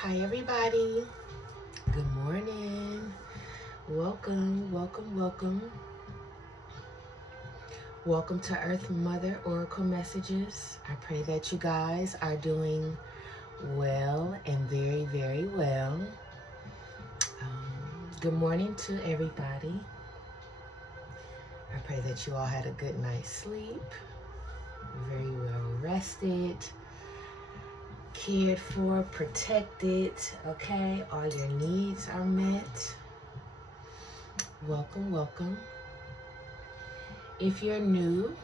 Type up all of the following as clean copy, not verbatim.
Hi everybody. Good morning. Welcome, welcome, welcome. Welcome to Earth Mother Oracle Messages. I pray that you guys are doing well and very, very well. Good morning to everybody. I pray that you all had a good night's sleep, very well rested, cared for, protected, okay? All your needs are met. Welcome, welcome. If you're new,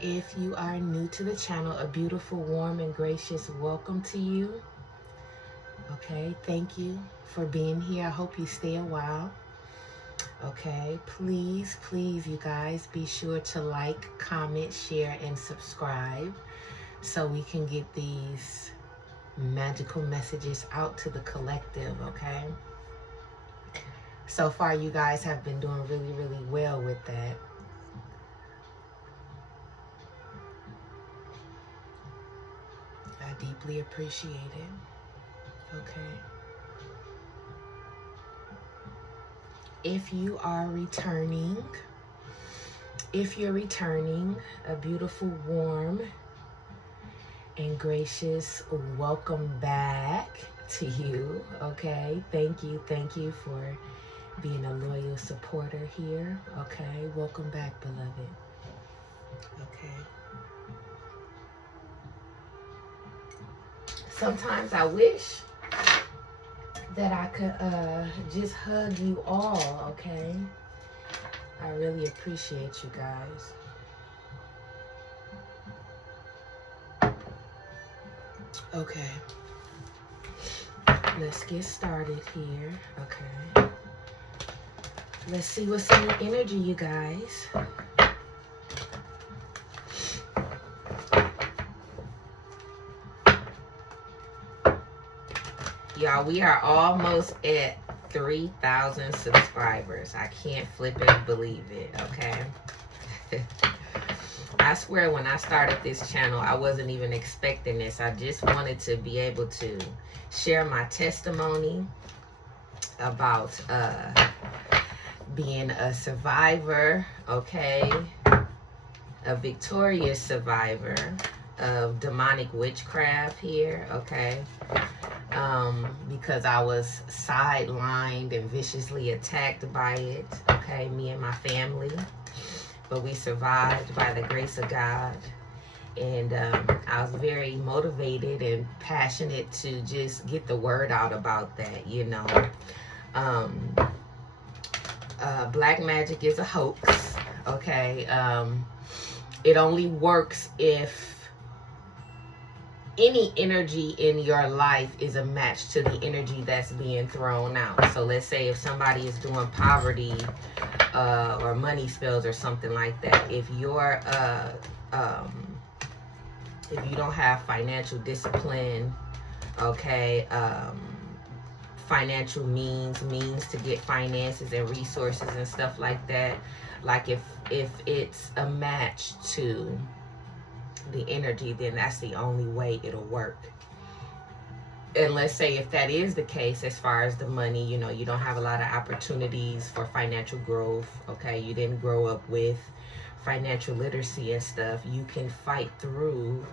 if you are new to the channel, a beautiful, warm, and gracious welcome to you. Okay, thank you for being here. I hope you stay a while. Okay, please, you guys, be sure to like, comment, share, and subscribe so we can get these magical messages out to the collective, okay? So far, you guys have been doing really, really well with that. I deeply appreciate it. Okay. If you're returning, a beautiful, warm, and gracious welcome back to you. Okay. Thank you for being a loyal supporter here. Okay. Welcome back, beloved. Okay. Sometimes I wish that I could just hug you all, okay? I really appreciate you guys. Okay. Let's get started here, okay? Let's see what's in your energy, you guys. Y'all, we are almost at 3,000 subscribers. I can't flip it and believe it, okay? I swear when I started this channel, I wasn't even expecting this. I just wanted to be able to share my testimony about being a survivor, okay? A victorious survivor of demonic witchcraft here, okay? Because I was sidelined and viciously attacked by it, okay, me and my family. But we survived by the grace of God. And I was very motivated and passionate to just get the word out about that, you know. Black magic is a hoax, okay? It only works if any energy in your life is a match to the energy that's being thrown out. So let's say if somebody is doing poverty or money spells or something like that, if you're if you don't have financial discipline, okay, financial means to get finances and resources and stuff like that, like if it's a match to the energy, then that's the only way it'll work. And let's say if that is the case, as far as the money, you know, you don't have a lot of opportunities for financial growth, okay, you didn't grow up with financial literacy and stuff, you can fight through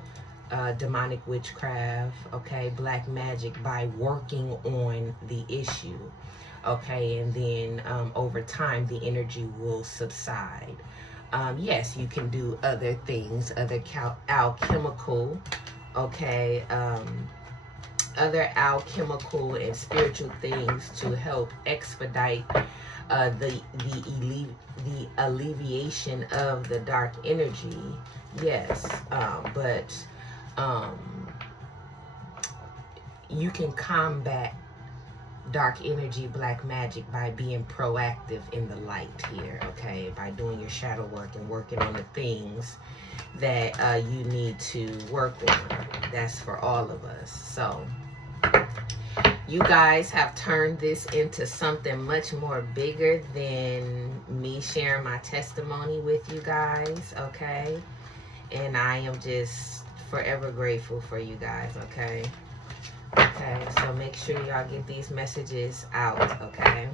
demonic witchcraft, okay, black magic, by working on the issue, okay, and then over time the energy will subside. Yes, you can do other things, other alchemical, okay, other alchemical and spiritual things to help expedite the alleviation of the dark energy. Yes, but you can combat dark energy, black magic, by being proactive in the light here, okay, by doing your shadow work and working on the things that you need to work on. That's for all of us. So you guys have turned this into something much more bigger than me sharing my testimony with you guys, okay? And I am just forever grateful for you guys, okay? Okay, so make sure y'all get these messages out, okay?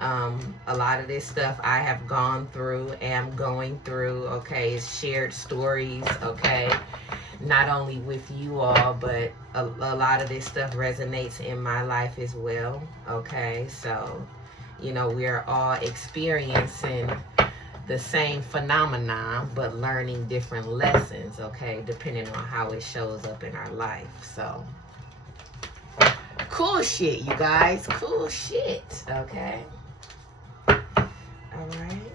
A lot of this stuff I have gone through, am going through, okay? It's shared stories, okay? Not only with you all, but a lot of this stuff resonates in my life as well, okay? So, you know, we're all experiencing the same phenomenon, but learning different lessons, okay? Depending on how it shows up in our life, so. Cool shit, you guys, cool shit, okay? All right.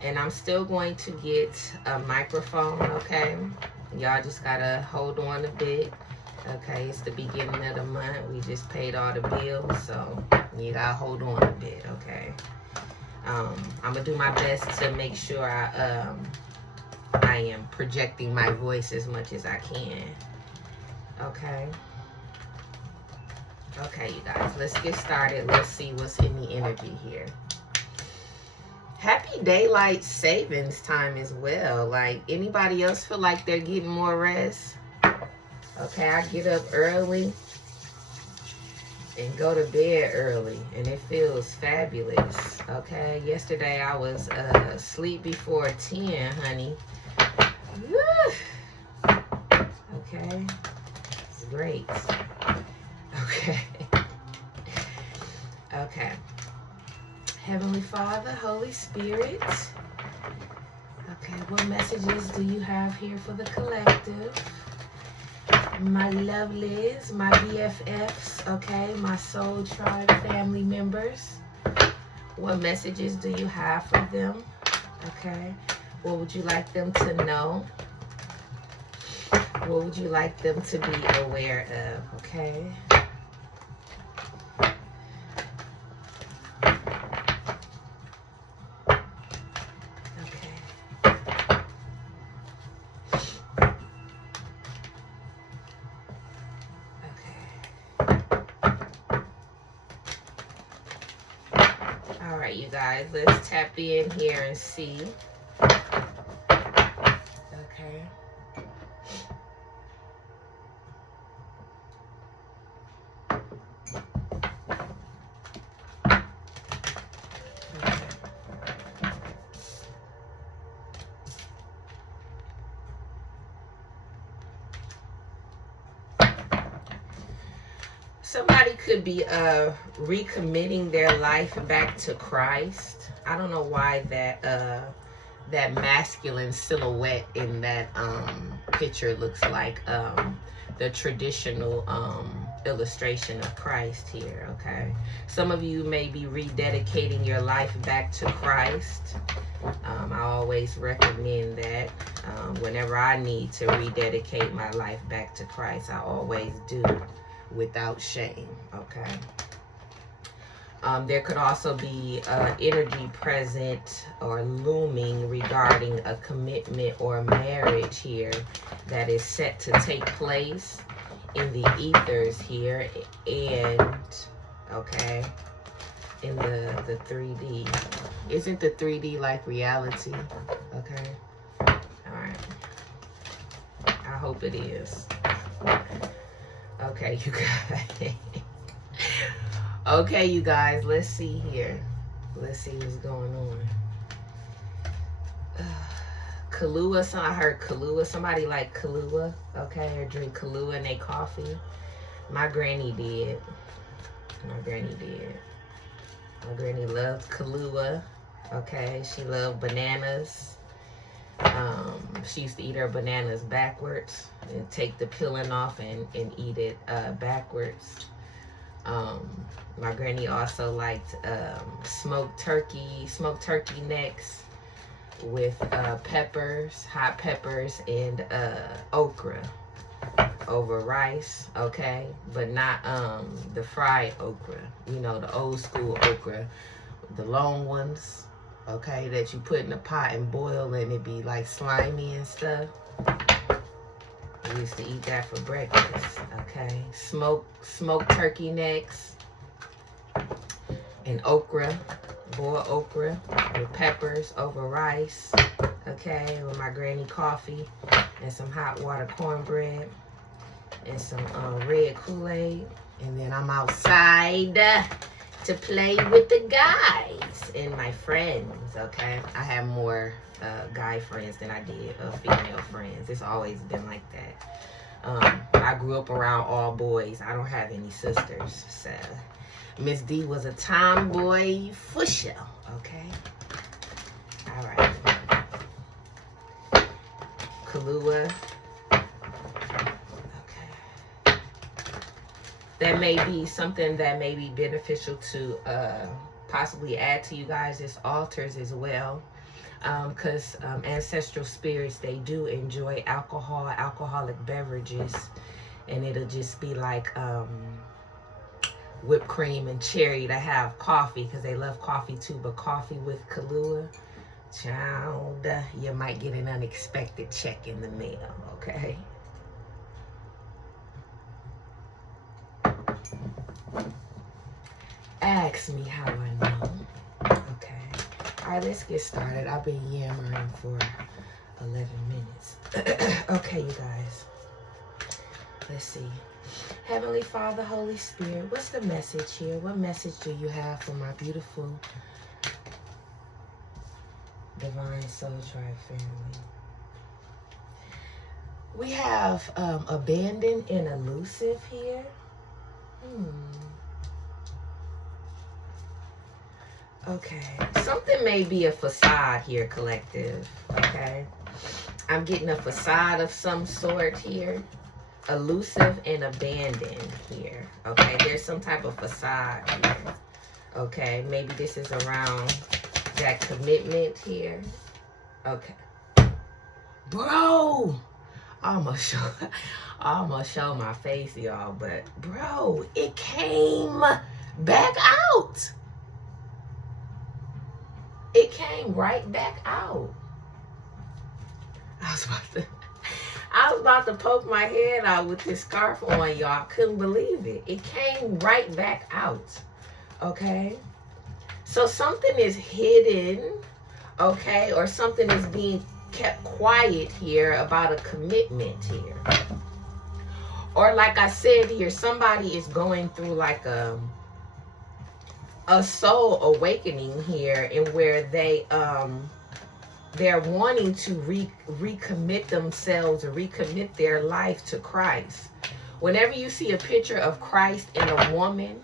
And I'm still going to get a microphone, okay? Y'all just gotta hold on a bit. Okay, it's the beginning of the month. We just paid all the bills, so you gotta hold on a bit, okay? I'm gonna do my best to make sure I am projecting my voice as much as I can. Okay. Okay, you guys, let's get started. Let's see what's in the energy here. Happy daylight savings time as well. Like, anybody else feel like they're getting more rest? Okay, I get up early and go to bed early, and it feels fabulous. Okay, yesterday I was asleep before 10, honey. Woo. Okay, it's great. Okay. Okay. Heavenly Father, Holy Spirit. Okay, what messages do you have here for the collective? My lovelies, my BFFs, okay, my soul tribe family members. What messages do you have for them? Okay. What would you like them to know? What would you like them to be aware of? Okay. You guys, let's tap in here and see. Okay. Somebody could be recommitting their life back to Christ. I don't know why that that masculine silhouette in that picture looks like the traditional illustration of Christ here, okay? Some of you may be rededicating your life back to Christ. I always recommend that. Whenever I need to rededicate my life back to Christ, I always do, without shame, okay? There could also be energy present or looming regarding a commitment or marriage here that is set to take place in the ethers here, and okay, in the 3D. Isn't the 3D like reality? Okay, all right. I hope it is. Okay, you guys. Okay, you guys, let's see here. Let's see what's going on. Kahlua, so I heard Kahlua. Somebody like Kahlua, okay, or drink Kahlua in their coffee. My granny did. My granny did. My granny loved Kahlua, okay. She loved bananas. She used to eat her bananas backwards and take the peeling off and eat it backwards. My granny also liked smoked turkey necks with peppers, hot peppers, and okra over rice, okay? But not the fried okra, you know, the old school okra, the long ones, okay, that you put in a pot and boil and it be like slimy and stuff. I used to eat that for breakfast, okay? Smoked turkey necks and okra, boiled okra with peppers over rice, okay, with my granny coffee. and some hot water cornbread and some red Kool-Aid. And then I'm outside to play with the guys and my friends, okay? I have more guy friends than I did female friends. It's always been like that. I grew up around all boys. I don't have any sisters, so Miss D was a tomboy for sure, okay? All right. Kahlua. Okay. That may be something that may be beneficial to possibly add to you guys' altars as well. Because ancestral spirits, they do enjoy alcohol, alcoholic beverages. And it'll just be like whipped cream and cherry to have coffee, because they love coffee too. But coffee with Kahlua, child, you might get an unexpected check in the mail, okay? Ask me how I know. Okay. All right, let's get started. I've been yammering for 11 minutes. Okay, you guys. Let's see. Heavenly Father, Holy Spirit, what's the message here? What message do you have for my beautiful Divine Soul Tribe family? We have abandoned and elusive here. Okay. Something may be a facade here, collective. Okay. I'm getting a facade of some sort here. Elusive and abandoned here. Okay. There's some type of facade here. Okay. Maybe this is around that commitment here. Okay. Bro! I almost show my face, y'all. But, bro, it came back out. It came right back out. I was about to poke my head out with this scarf on, y'all. I couldn't believe it. It came right back out. Okay? So something is hidden, okay? Or something is being kept quiet here about a commitment here. Or like I said here, somebody is going through like a soul awakening here, and where they're wanting to recommit themselves or recommit their life to Christ. Whenever you see a picture of Christ in a woman,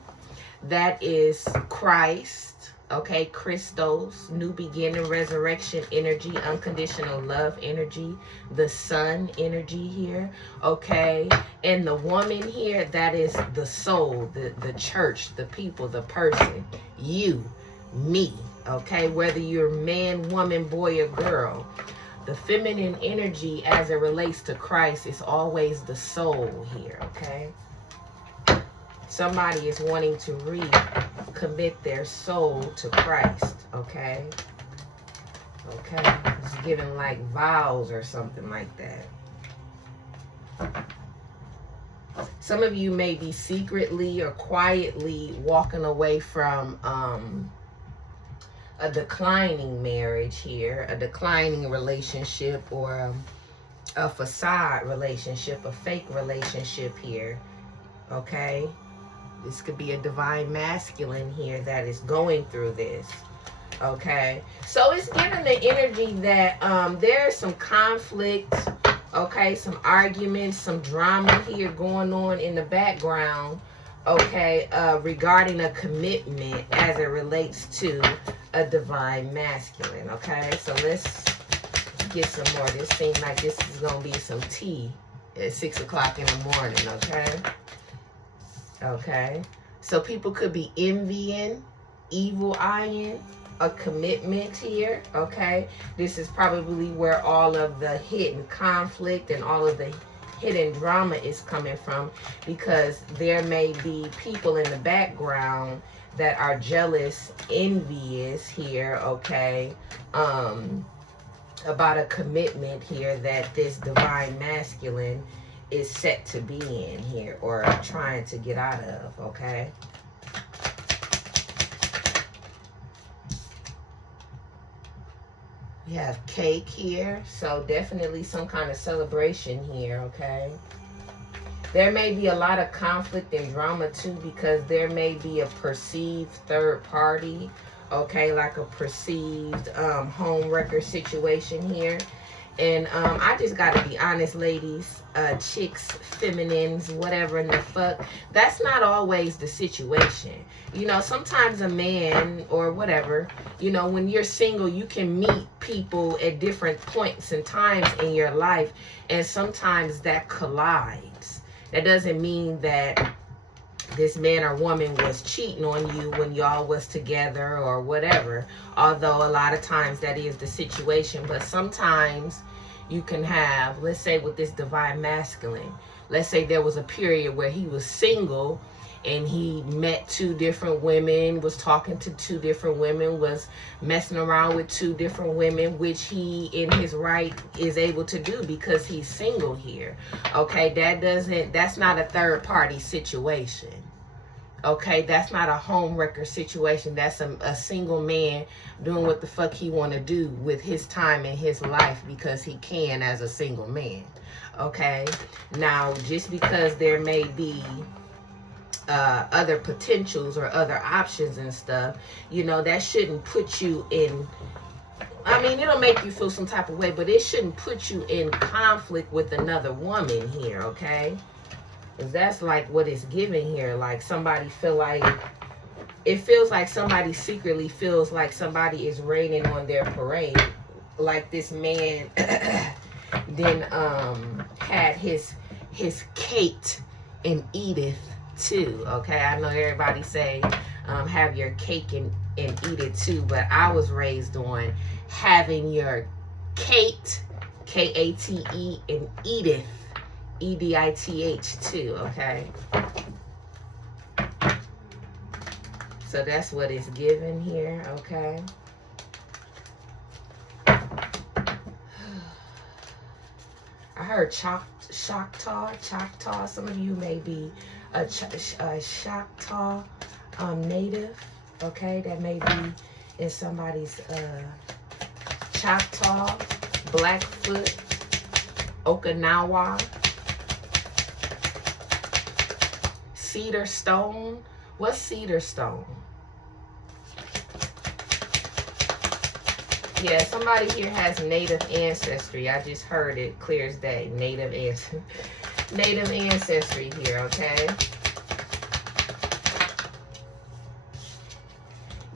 that is Christ, okay? Christos, new beginning, resurrection energy, unconditional love energy, the sun energy here, okay? And the woman here, that is the soul, the church, the people, the person, you, me, okay? Whether you're man, woman, boy, or girl, the feminine energy as it relates to Christ is always the soul here, okay? Somebody is wanting to recommit their soul to Christ, okay? Okay? It's giving like vows or something like that. Some of you may be secretly or quietly walking away from a declining marriage here, a declining relationship, or a facade relationship, a fake relationship here, okay? This could be a divine masculine here that is going through this, okay? So it's giving the energy that there's some conflict, okay? Some arguments, some drama here going on in the background, okay? Regarding a commitment as it relates to a divine masculine, okay? So let's get some more. This seems like this is going to be some tea at 6 o'clock in the morning, okay? Okay, so people could be envying, evil eyeing a commitment here, okay? This is probably where all of the hidden conflict and all of the hidden drama is coming from, because there may be people in the background that are jealous, envious here, okay? About a commitment here that this divine masculine is set to be in here, or trying to get out of, okay? You have cake here, so definitely some kind of celebration here, okay? There may be a lot of conflict and drama too, because there may be a perceived third party, okay, like a perceived home wrecker situation here. And I just gotta be honest, ladies, chicks, feminines, whatever in the fuck, that's not always the situation. You know, sometimes a man or whatever, you know, when you're single, you can meet people at different points and times in your life, and sometimes that collides. That doesn't mean that this man or woman was cheating on you when y'all was together or whatever, although a lot of times that is the situation. But sometimes you can have, let's say with this divine masculine, let's say there was a period where he was single and he met 2 different women, was talking to 2 different women, was messing around with 2 different women, which he in his right is able to do because he's single here. Okay, that's not a third party situation. Okay, that's not a home wrecker situation. That's a single man doing what the fuck he want to do with his time in his life because he can as a single man. Okay, now just because there may be other potentials or other options and stuff, you know, that shouldn't put you in, I mean, it'll make you feel some type of way, but it shouldn't put you in conflict with another woman here, okay? Because that's like what it's giving here. Like somebody feel like, it feels like somebody secretly feels like somebody is raining on their parade. Like this man then had his Kate and Edith too, okay? I know everybody say have your cake and eat it too, but I was raised on having your Kate, K-A-T-E, and Edith, E-D-I-T-H too, okay? So that's what it's given here, okay? I heard Choctaw. Some of you may be a Choctaw native, okay? That may be in somebody's Choctaw, Blackfoot, Okinawa, Cedar Stone. What's Cedar Stone? Yeah, somebody here has native ancestry. I just heard it clear as day. Native ancestry here, okay?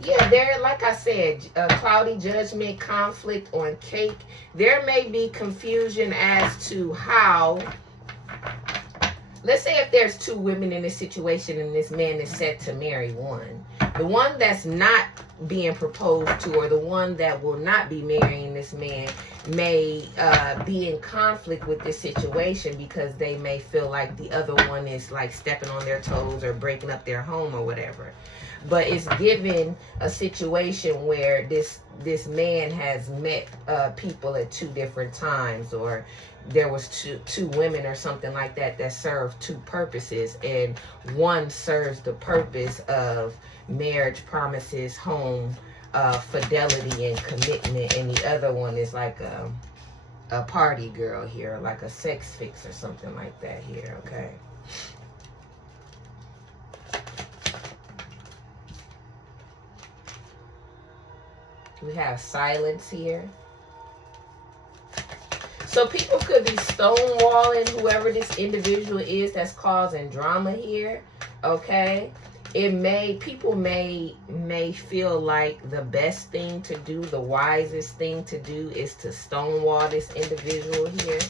Yeah, there, like I said, cloudy judgment, conflict on cake. There may be confusion as to how, let's say if there's 2 women in this situation and this man is set to marry one. The one that's not being proposed to, or the one that will not be marrying this man, may be in conflict with this situation because they may feel like the other one is like stepping on their toes or breaking up their home or whatever. But it's given a situation where this man has met people at 2 different times, or there was two women or something like that serve 2 purposes, and one serves the purpose of marriage, promises, home, fidelity and commitment, and the other one is like a party girl here, like a sex fix or something like that here, okay? We have silence here. So people could be stonewalling whoever this individual is that's causing drama here, okay? People may feel like the best thing to do, the wisest thing to do is to stonewall this individual here,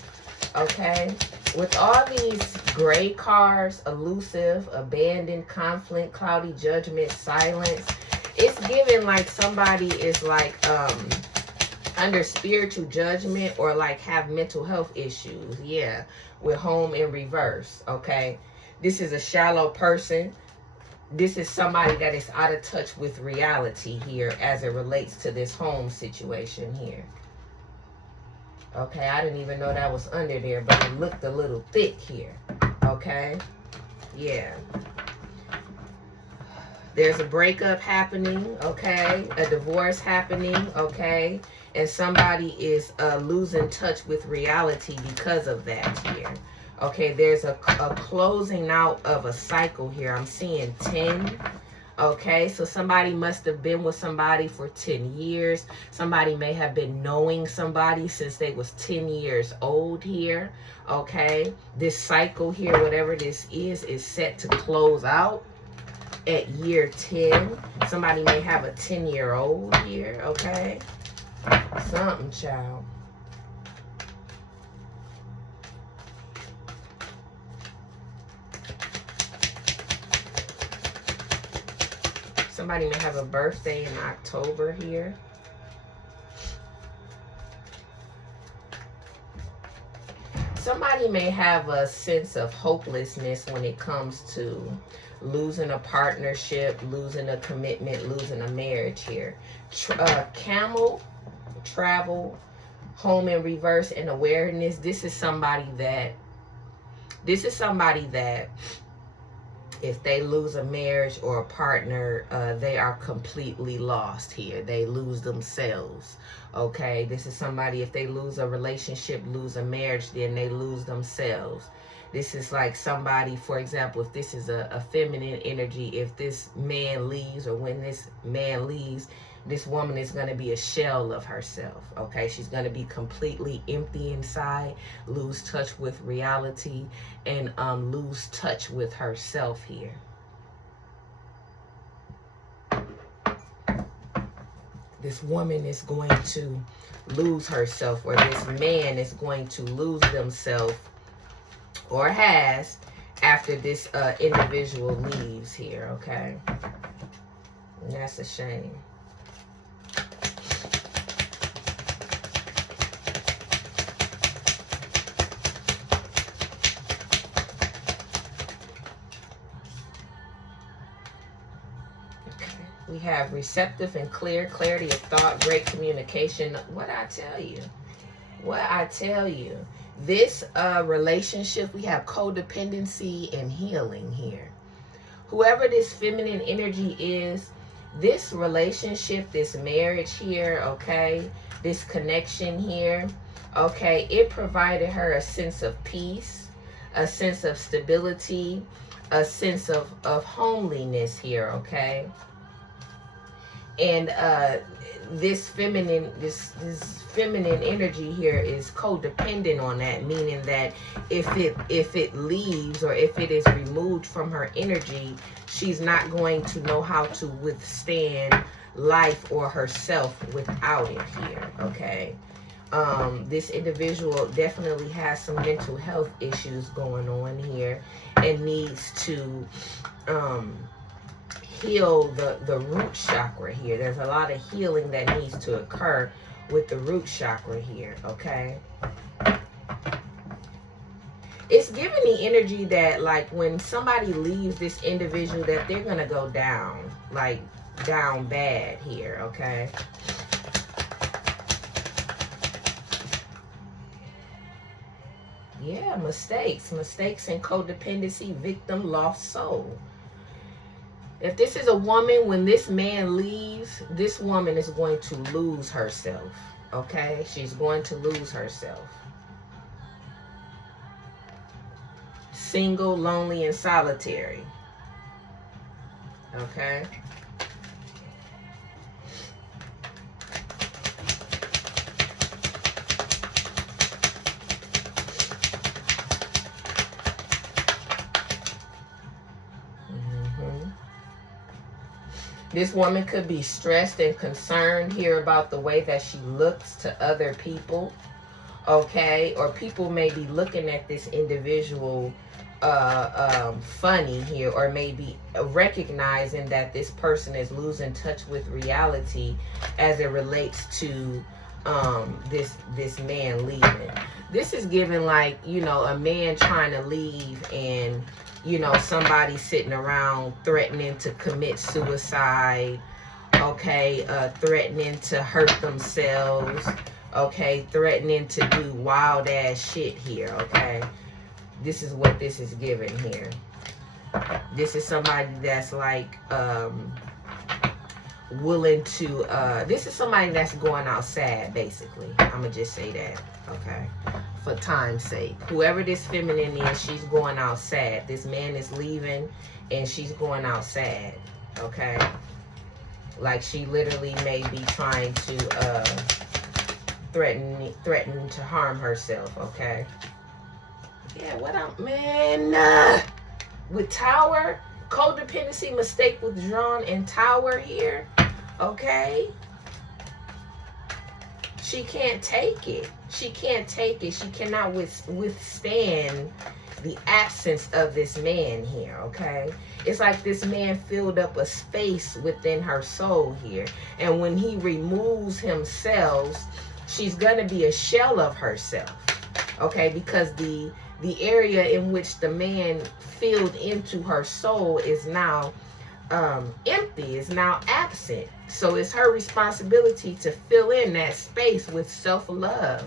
okay? With all these gray cards, elusive, abandoned, conflict, cloudy judgment, silence, it's given like somebody is like under spiritual judgment or like have mental health issues, yeah, with home in reverse, okay? This is a shallow person. This is somebody that is out of touch with reality here as it relates to this home situation here. Okay, I didn't even know that was under there, but it looked a little thick here, okay? Yeah. There's a breakup happening, okay? A divorce happening, okay? And somebody is losing touch with reality because of that here. Okay, there's a closing out of a cycle here. I'm seeing 10. Okay, so somebody must have been with somebody for 10 years. Somebody may have been knowing somebody since they was 10 years old here. Okay, this cycle here, whatever this is set to close out at year 10. Somebody may have a 10-year-old here. Okay, something, child. Somebody may have a birthday in October here. Somebody may have a sense of hopelessness when it comes to losing a partnership, losing a commitment, losing a marriage here. Camel, travel, home in reverse, and awareness. This is somebody that if they lose a marriage or a partner, they are completely lost here. They lose themselves. Okay, this is somebody, if they lose a relationship, lose a marriage, then they lose themselves. This is like somebody, for example, if this is a feminine energy, if this man leaves, or when this man leaves, this woman is going to be a shell of herself. Okay, she's going to be completely empty inside, lose touch with reality, and lose touch with herself here. This woman is going to lose herself, or this man is going to lose themselves, or has, after this individual leaves here. Okay, and that's a shame. We have receptive and clear, clarity of thought, great communication. What I tell you. This relationship, we have codependency and healing here. Whoever this feminine energy is, this relationship, this marriage here, okay, this connection here, okay, it provided her a sense of peace, a sense of stability, a sense of homeliness here, okay? And this feminine energy here is codependent on that, meaning that if it leaves, or if it is removed from her energy, she's not going to know how to withstand life or herself without it here. Okay, this individual definitely has some mental health issues going on here, and needs to heal the root chakra here. There's a lot of healing that needs to occur with the root chakra here. Okay, it's giving the energy that, like, when somebody leaves this individual, that they're gonna go down, like down bad here. Okay, yeah, mistakes and codependency, victim, lost soul. If this is a woman, when this man leaves, this woman is going to lose herself. Okay? She's going to lose herself. Single, lonely, and solitary. Okay? This woman could be stressed and concerned here about the way that she looks to other people, okay? Or people may be looking at this individual funny here, or maybe recognizing that this person is losing touch with reality as it relates to this man leaving. This is giving, like, you know, a man trying to leave, and you know, somebody sitting around threatening to commit suicide, okay, threatening to hurt themselves, okay, threatening to do wild ass shit here. Okay, this is what this is giving here. This is somebody that's like willing to, this is somebody that's going out sad, basically. I'm gonna just say that, okay, for time's sake. Whoever this feminine is, she's going out sad. This man is leaving and she's going out sad, okay? Like she literally may be trying to threaten to harm herself, okay? Yeah, what up, man? With Tower, codependency, mistake withdrawn, and Tower here, okay? She can't take it. She can't take it. She cannot withstand the absence of this man here, okay? It's like this man filled up a space within her soul here. And when he removes himself, she's gonna be a shell of herself, okay? Because the area in which the man filled into her soul is now empty, is now absent. So it's her responsibility to fill in that space with self-love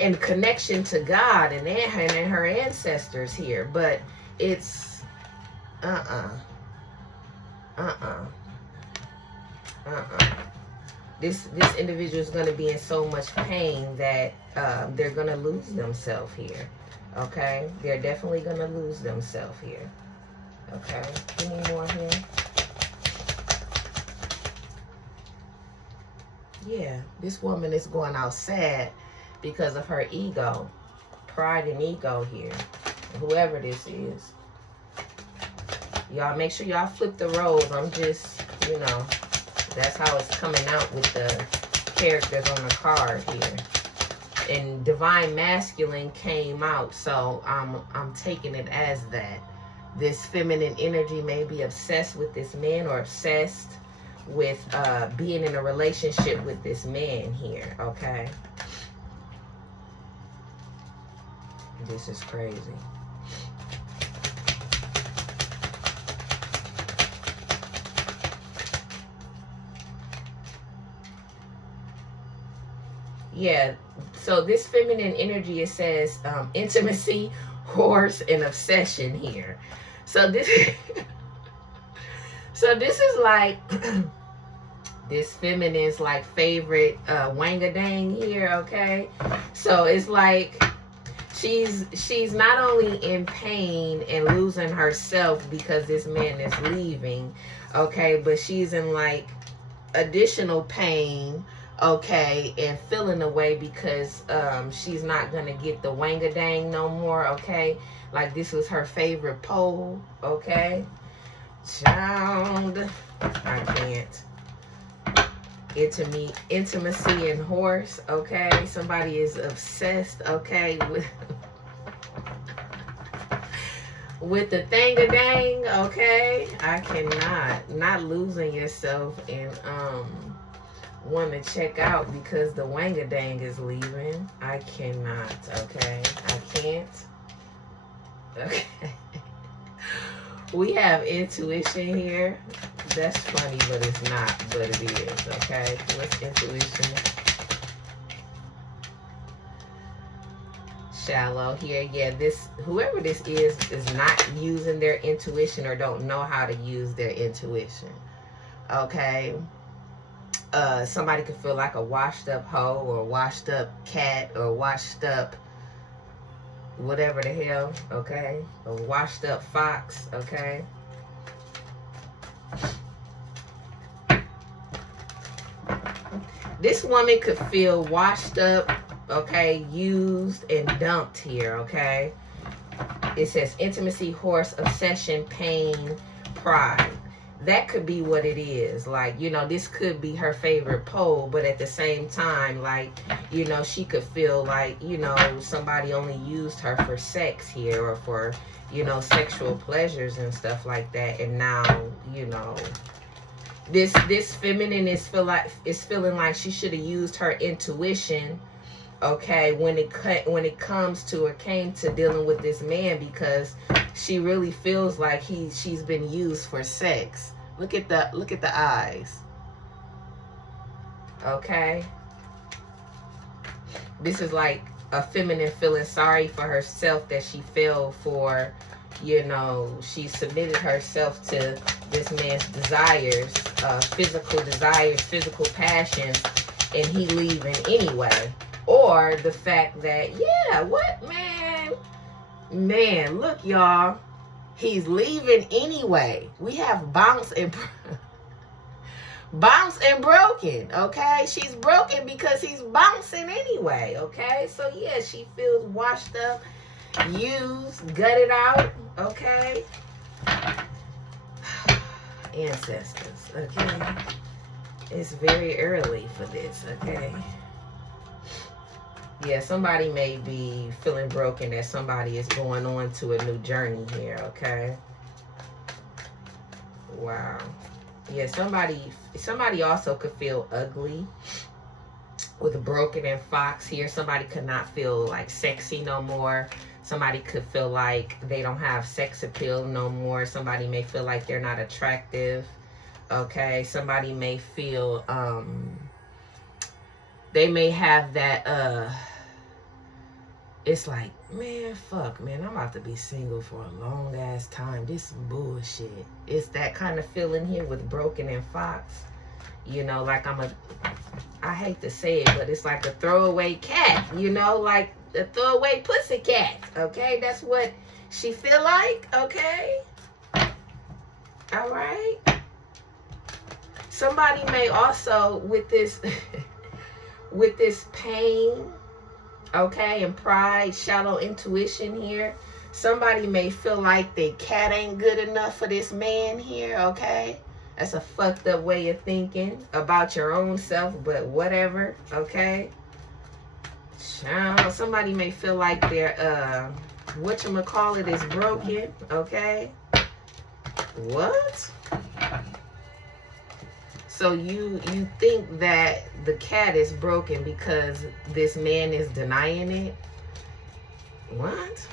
and connection to God and her ancestors here. But it's This individual is going to be in so much pain that they're going to lose themselves here. Okay? They're definitely going to lose themselves here. Okay? Any more here? Yeah, this woman is going out sad because of her ego. Pride and ego here. Whoever this is. Y'all make sure y'all flip the roles. I'm just, you know, that's how it's coming out with the characters on the card here. And Divine Masculine came out, so I'm taking it as that. This feminine energy may be obsessed with this man or obsessed with being in a relationship with this man here, okay? This is crazy. Yeah, so this feminine energy, it says intimacy, horse, and obsession here. So this so this is like this feminine's like favorite wangadang here, okay? So it's like she's not only in pain and losing herself because this man is leaving, okay, but she's in like additional pain, okay, and feeling away because she's not gonna get the wangadang no more, okay? Like this was her favorite pole, okay? Child, I can't. Intimacy and horse, okay? Somebody is obsessed, okay, with the thing-a-dang, okay? I cannot. Not losing yourself and want to check out because the wangadang is leaving. I cannot, okay? I can't. Okay. We have intuition here. That's funny, but it's not, but it is, okay? What's intuition? Shallow here. Yeah, this, whoever this is not using their intuition or don't know how to use their intuition, okay? Somebody could feel like a washed up hoe or washed up cat or washed up whatever the hell, okay? A washed up fox, okay? This woman could feel washed up, okay, used and dumped here, okay? It says intimacy, horse, obsession, pain, pride. That could be what it is. Like, you know, this could be her favorite pole, but at the same time, like, you know, she could feel like, you know, somebody only used her for sex here or for, you know, sexual pleasures and stuff like that. And now, you know, this feminine is feeling like she should have used her intuition, okay, when it came to dealing with this man, because she really feels like she's been used for sex. Look at the eyes. Okay? This is like a feminine feeling sorry for herself that she fell for, you know, she submitted herself to this man's desires, physical desires, physical passions, and he leaving anyway. Or the fact that, yeah, what, man, look, y'all, he's leaving anyway. We have bounce and broken, okay? She's broken because he's bouncing anyway, okay? So yeah, she feels washed up, used, gutted out, okay? Ancestors, okay? It's very early for this, okay? Yeah, somebody may be feeling broken that somebody is going on to a new journey here, okay? Wow. Yeah, somebody also could feel ugly with a broken and fox here. Somebody could not feel like sexy no more. Somebody could feel like they don't have sex appeal no more. Somebody may feel like they're not attractive. Okay, somebody may feel they may have that it's like, man, fuck, man, I'm about to be single for a long ass time. This is bullshit. It's that kind of feeling here with broken and fox. You know, like I hate to say it, but it's like a throwaway cat, you know, like a throwaway pussy cat. Okay, that's what she feel like, okay? All right. Somebody may also, with this with this pain, okay, and pride, shallow intuition here, somebody may feel like the cat ain't good enough for this man here, okay? That's a fucked up way of thinking about your own self, but whatever, okay? Somebody may feel like their whatchamacallit is broken, okay? What? So you think that the cat is broken because this man is denying it? What?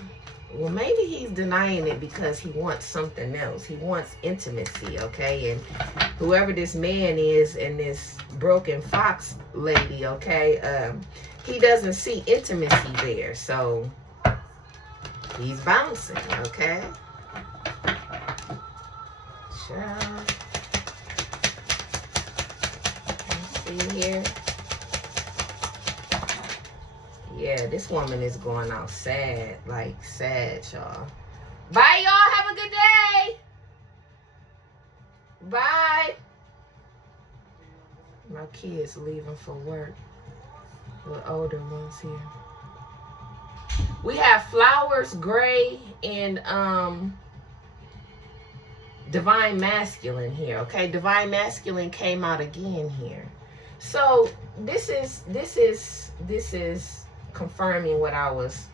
Well, maybe he's denying it because he wants something else. He wants intimacy, okay? And whoever this man is and this broken fox lady, okay, he doesn't see intimacy there. So he's bouncing, okay? Child. Here, yeah, this woman is going out sad, like sad, y'all. Bye, y'all. Have a good day. Bye. My kids leaving for work. The older ones here. We have Flowers, Gray, and Divine Masculine here. Okay, Divine Masculine came out again here. So this is confirming what I was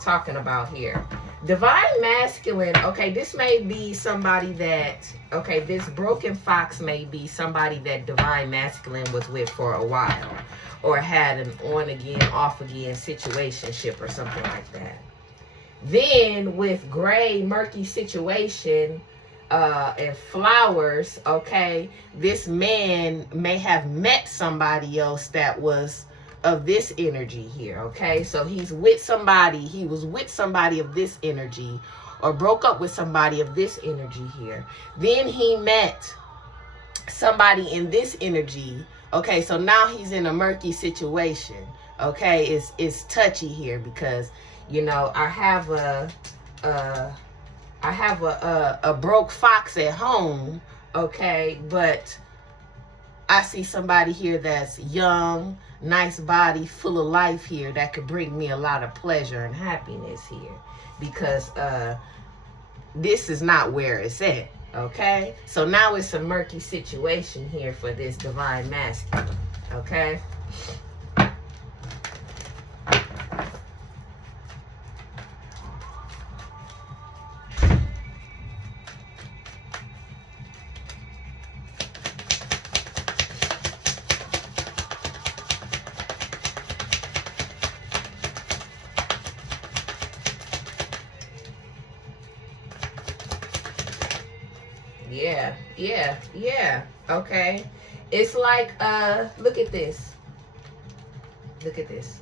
talking about here. Divine Masculine, okay, this may be somebody that, okay, this broken fox may be somebody that Divine Masculine was with for a while, or had an on again, off again situationship or something like that. Then with Gray, murky situation, and Flowers, okay, this man may have met somebody else that was of this energy here, okay? So he was with somebody of this energy, or broke up with somebody of this energy here. Then he met somebody in this energy, okay? So now he's in a murky situation, okay? It's touchy here because, you know, I have a broke fox at home, okay, but I see somebody here that's young, nice body, full of life here that could bring me a lot of pleasure and happiness here, because this is not where it's at, okay? So now it's a murky situation here for this Divine Masculine, okay? Yeah, okay. It's like, look at this. Look at this.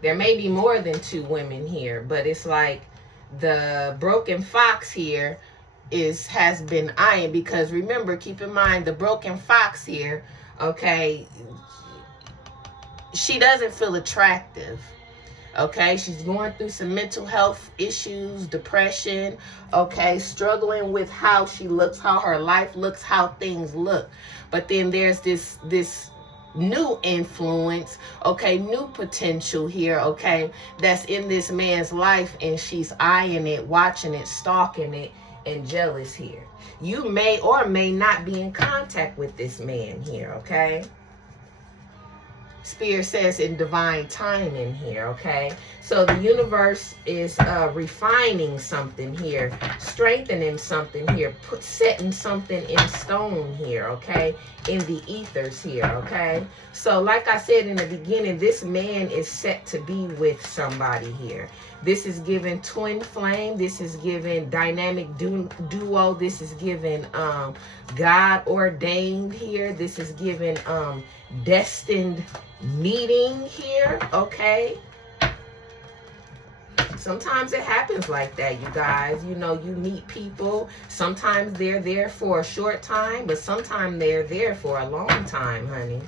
There may be more than two women here, but it's like the broken fox here has been eyeing, because remember, keep in mind the broken fox here, okay, she doesn't feel attractive. Okay, she's going through some mental health issues, depression, okay, struggling with how she looks, how her life looks, how things look. But then there's this new influence, okay, new potential here, okay, that's in this man's life, and she's eyeing it, watching it, stalking it, and jealous here. You may or may not be in contact with this man here, okay? Spirit says in divine timing here, okay? So the universe is refining something here, strengthening something here, setting something in stone here, okay? In the ethers here, okay? So like I said in the beginning, this man is set to be with somebody here. This is given twin flame. This is given dynamic duo. This is given God ordained here. This is given destined meeting here, okay? Sometimes it happens like that, you guys. You know, you meet people. Sometimes they're there for a short time, but sometimes they're there for a long time, honey.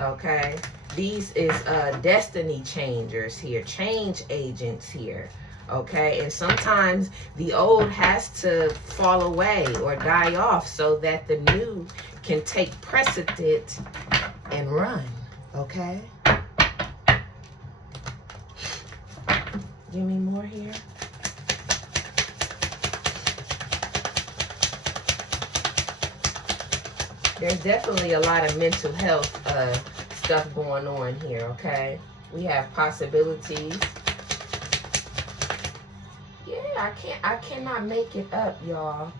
Okay? These is destiny changers here, change agents here. Okay? And sometimes the old has to fall away or die off so that the new can take precedent and run. Okay? Give me more here. There's definitely a lot of mental health stuff going on here, okay? We have possibilities. Yeah, I cannot make it up, y'all.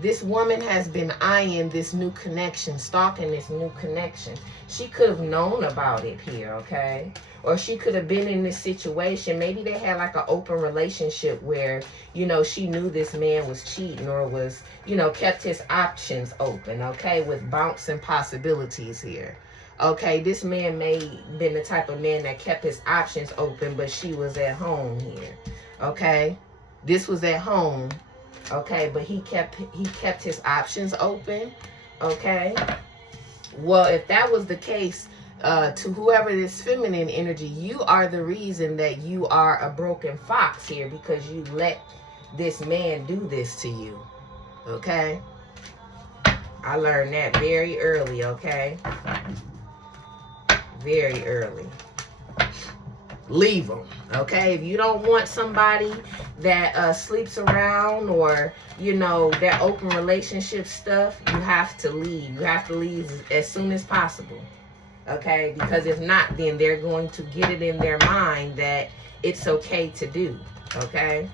This woman has been eyeing this new connection, stalking this new connection. She could have known about it here, okay? Or she could have been in this situation. Maybe they had like an open relationship where, you know, she knew this man was cheating or was, you know, kept his options open, okay? With bouncing possibilities here. Okay, this man may have been the type of man that kept his options open, but she was at home here, okay? This was at home. Okay, but he kept his options open. Okay. Well, if that was the case, to whoever this feminine energy, you are the reason that you are a broken fox here, because you let this man do this to you. Okay. I learned that very early. Okay. Very early. Leave them, okay? If you don't want somebody that sleeps around or, you know, that open relationship stuff, you have to leave. You have to leave as soon as possible, okay? Because if not, then they're going to get it in their mind that it's okay to do, okay?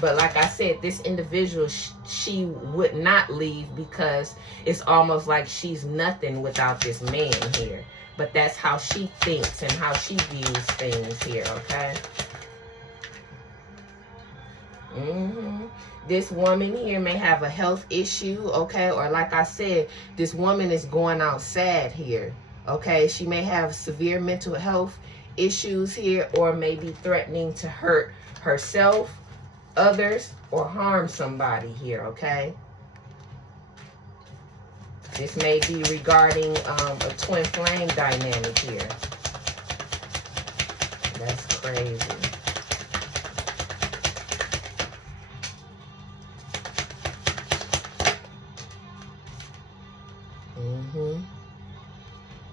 But like I said, this individual, she would not leave, because it's almost like she's nothing without this man here. But that's how she thinks and how she views things here, okay? This woman here may have a health issue, okay? Or like I said, this woman is going out sad here, okay? She may have severe mental health issues here, or maybe threatening to hurt herself, others, or harm somebody here, okay? This may be regarding a twin flame dynamic here. That's crazy.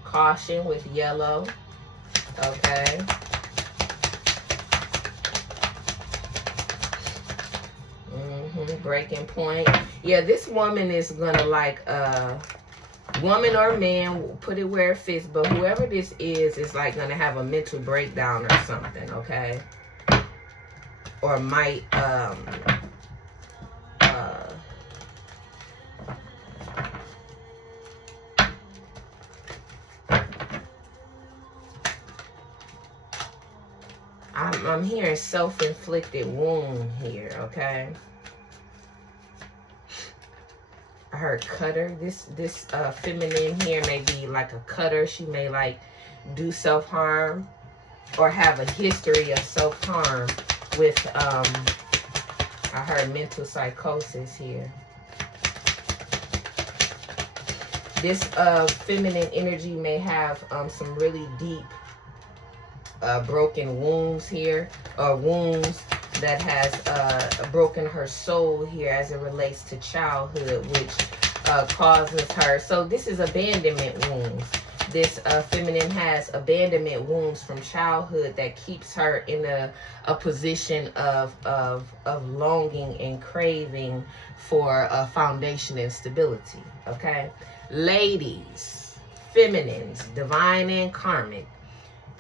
Caution with yellow, okay? Breaking point. Yeah, this woman is gonna, like, woman or man, put it where it fits, but whoever this is like gonna have a mental breakdown or something, okay? Or might I'm hearing self-inflicted wound here, okay? I heard cutter. This feminine here may be like a cutter. She may like do self-harm. or have a history of self-harm with, I heard mental psychosis here. This feminine energy may have some really deep broken wounds here, or wounds that has broken her soul here as it relates to childhood, which causes her. So this is abandonment wounds. This feminine has abandonment wounds from childhood that keeps her in a position of longing and craving for a foundation and stability. Okay, ladies, feminines, divine and karmic,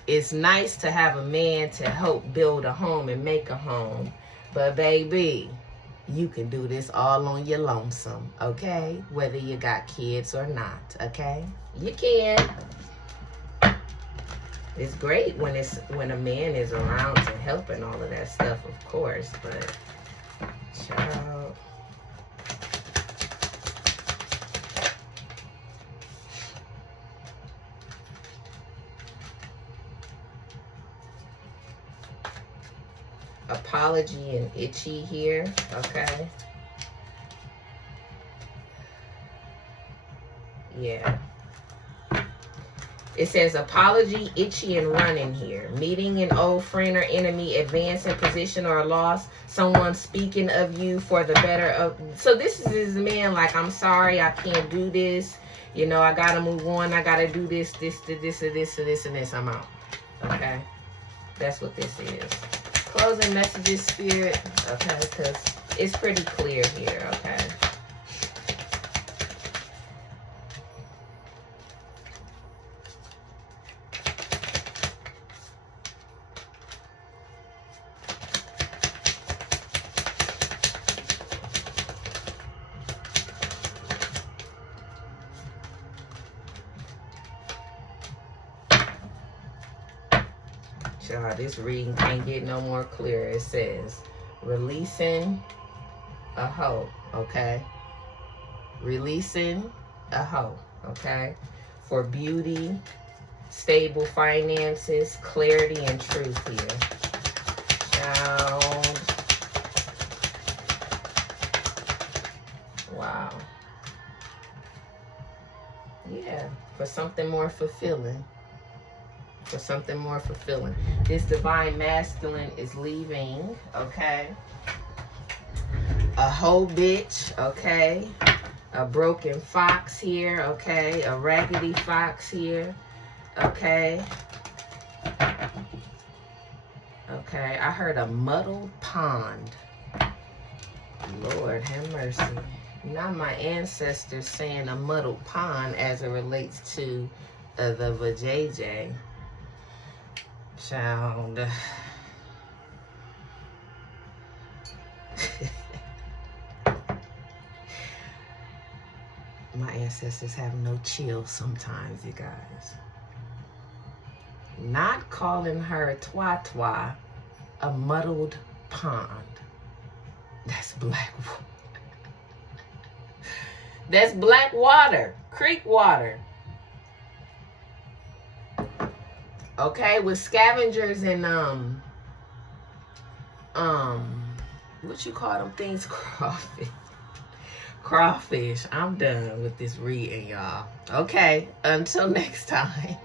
it's nice to have a man to help build a home and make a home, but baby, you can do this all on your lonesome, okay? Whether you got kids or not, okay? You can. It's great when a man is around to help and all of that stuff, of course, but child. Apology and itchy here, okay? Yeah. It says apology, itchy, and running here. Meeting an old friend or enemy, advance in position or loss, someone speaking of you for the better of. So this is a man like, I'm sorry, I can't do this. You know, I gotta move on. I gotta do this, and this. I'm out. Okay? That's what this is. Closing messages, Spirit. Okay? Because it's pretty clear here. Okay? This reading can't get no more clear. It says releasing a hoe, okay? Releasing a hoe, okay? For beauty, stable finances, clarity, and truth here. Child. Wow. Yeah, for something more fulfilling. For something more fulfilling. This divine masculine is leaving, okay? A hoe bitch, okay? A broken fox here, okay? A raggedy fox here, okay? Okay, I heard a muddled pond. Lord have mercy. Now my ancestors saying a muddled pond as it relates to the vajayjay. Child. My ancestors have no chill sometimes, you guys. Not calling her twa, a muddled pond. That's black water. That's black water, creek water. Okay, with scavengers and what you call them things? Crawfish. Crawfish. I'm done with this reading, y'all. Okay, until next time.